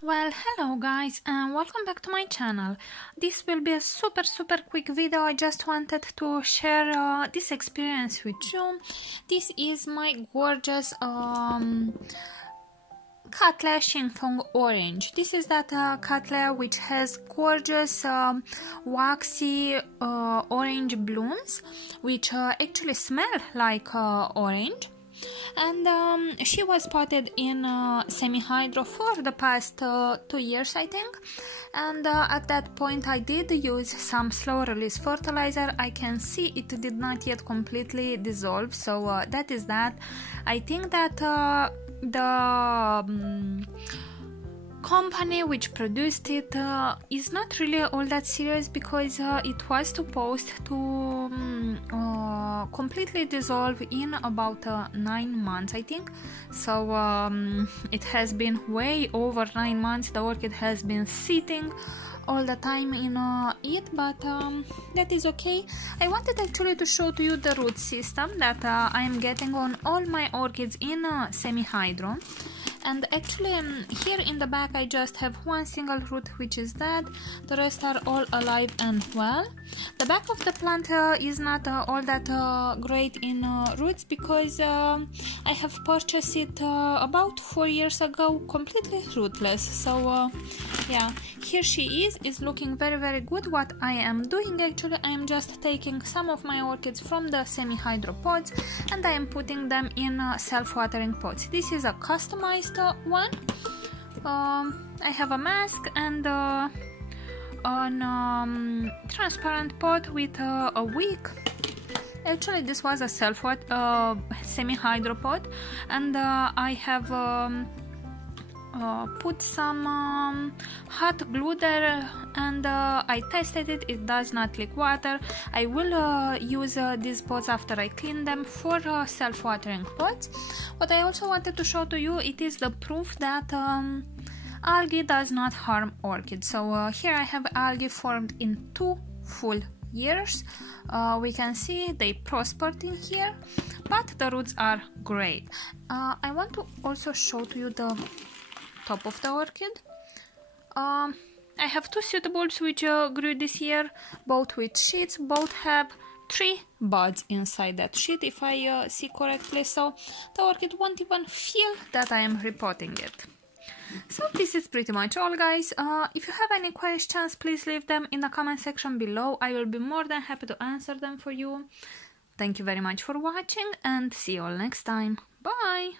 Well, hello guys and welcome back to my channel. This will be a super quick video. I just wanted to share this experience with you. This is my gorgeous Cutler Shingfong Orange. This is that Cutler which has gorgeous waxy orange blooms which actually smell like orange. And she was potted in semi-hydro for the past 2 years, I think. And at that point I did use some slow release fertilizer. I can see it did not yet completely dissolve, so that is that. I think that the company which produced it is not really all that serious, because it was supposed to completely dissolve in about 9 months, I think. So it has been way over 9 months. The orchid has been sitting all the time in it, but that is okay. I wanted actually to show to you the root system that I am getting on all my orchids in semi-hydro. And actually here in the back I just have one single root, which is that. The rest are all alive and well. The back of the plant is not all that great in roots, because I have purchased it about 4 years ago completely rootless. So yeah, here she is looking very good. What I am doing actually, I am just taking some of my orchids from the semi-hydro pots and I am putting them in self-watering pots. This is a customized one. I have a mask and an transparent pot with a wick. Actually this was a semi-hydro pot, and I have put some hot glue there, and I tested it. It does not leak water. I will use these pots after I clean them for self-watering pots. What I also wanted to show to you, it is the proof that algae does not harm orchids. So here I have algae formed in 2 full years. We can see they prospered in here, but the roots are great. I want to also show to you the top of the orchid. I have 2 suitables which grew this year, both with sheets. Both have 3 buds inside that sheet, if I see correctly, so the orchid won't even feel that I am repotting it. So this is pretty much all, guys. If you have any questions, please leave them in the comment section below. I will be more than happy to answer them for you. Thank you very much for watching and see you all next time. Bye!